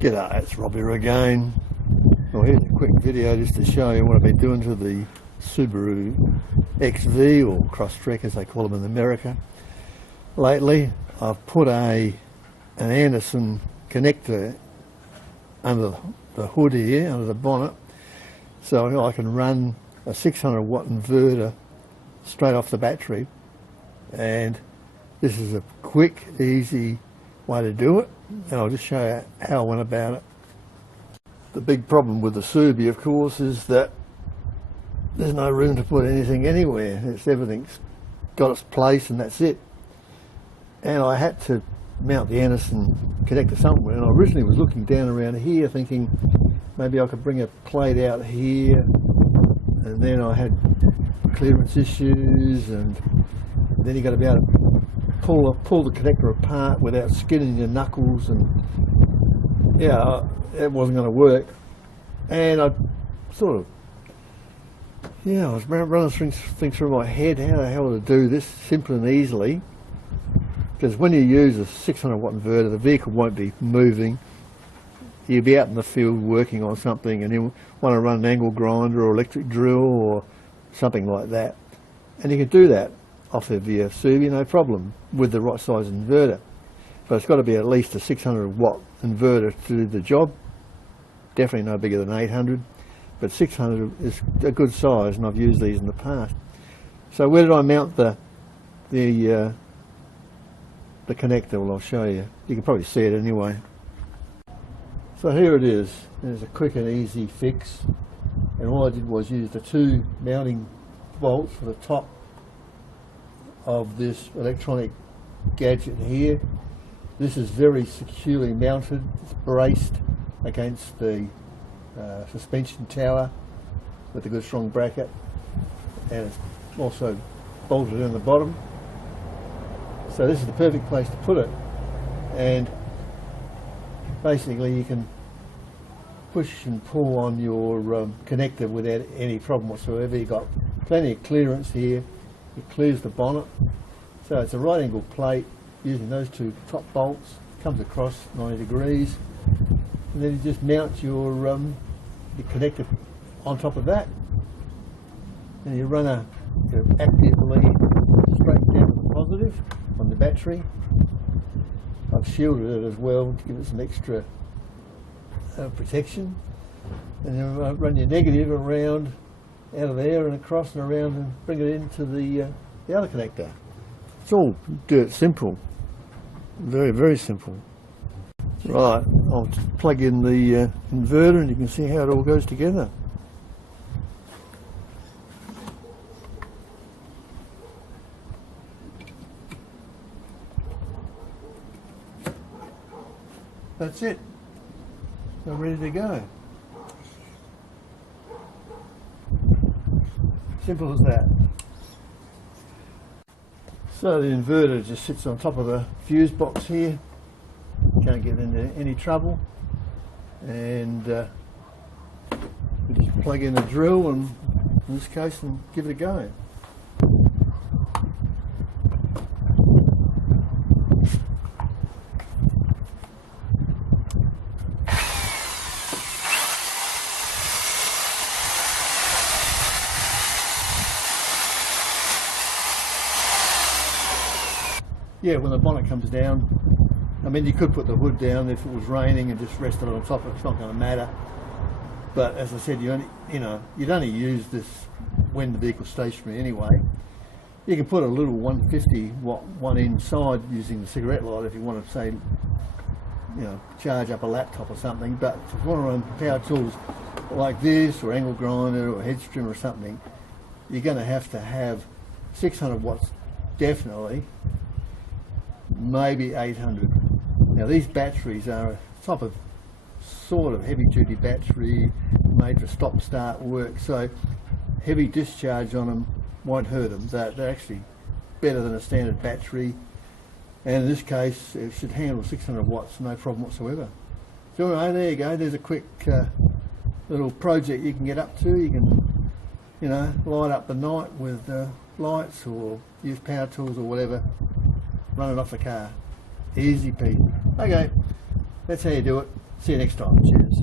G'day, it's Robbie again. Well, here's a quick video just to show you what I've been doing to the Subaru XV, or Crosstrek as they call them in America. Lately I've put an Anderson connector under the hood here, under the bonnet, so I can run a 600 watt inverter straight off the battery, and this is a quick, easy way to do it, and I'll just show you how I went about it. The big problem with the Subi, of course, is that there's no room to put anything anywhere. Everything's got its place and that's it. And I had to mount the Anderson connector somewhere, and I originally was looking down around here thinking maybe I could bring a plate out here, and then I had clearance issues, and then you got to be able to pull the connector apart without skinning your knuckles, and yeah, it wasn't going to work. And I sort of, I was running things through my head, how the hell to do this simply and easily, because when you use a 600 watt inverter, the vehicle won't be moving. You'll be out in the field working on something, and you want to run an angle grinder or electric drill or something like that, and you can do that off of your Subi, no problem, with the right size inverter. But it's got to be at least a 600 watt inverter to do the job. Definitely no bigger than 800, but 600 is a good size, and I've used these in the past. So where did I mount the connector? Well, I'll show you. You can probably see it anyway. So here it is. There's a quick and easy fix, and all I did was use the two mounting bolts for the top of this electronic gadget here. This is very securely mounted. It's braced against the suspension tower with a good strong bracket, and it's also bolted in the bottom. So this is the perfect place to put it, and basically you can push and pull on your connector without any problem whatsoever. You've got plenty of clearance here. It clears the bonnet, so it's a right angle plate using those two top bolts. Comes across 90 degrees, and then you just mount your connector on top of that, and you run a active lead straight down to the positive on the battery. I've shielded it as well to give it some extra protection, and then run your negative around out of there and across and around and bring it into the other connector. It's all dirt simple, very, very simple. Right, I'll just plug in the inverter and you can see how it all goes together. That's it. I'm ready to go. Simple as that. So the inverter just sits on top of the fuse box here. Can't get into any trouble, and we just plug in the drill, and in this case, and give it a go. Yeah, when the bonnet comes down, I mean, you could put the hood down if it was raining and just rest it on top. It's not going to matter. But as I said, you'd only use this when the vehicle's stationary anyway. You can put a little 150 watt one inside using the cigarette lighter if you want to, say, charge up a laptop or something. But if you want to run power tools like this, or angle grinder, or head trimmer or something, you're going to have 600 watts definitely. Maybe 800. Now these batteries are a type of sort of heavy duty battery made for stop start work, so heavy discharge on them won't hurt them. They're actually better than a standard battery, and in this case it should handle 600 watts, no problem whatsoever. So anyway, there you go. There's a quick little project you can get up to. You can light up the night with lights, or use power tools or whatever. Run it off the car. Easy peasy. Okay, that's how you do it. See you next time. Cheers.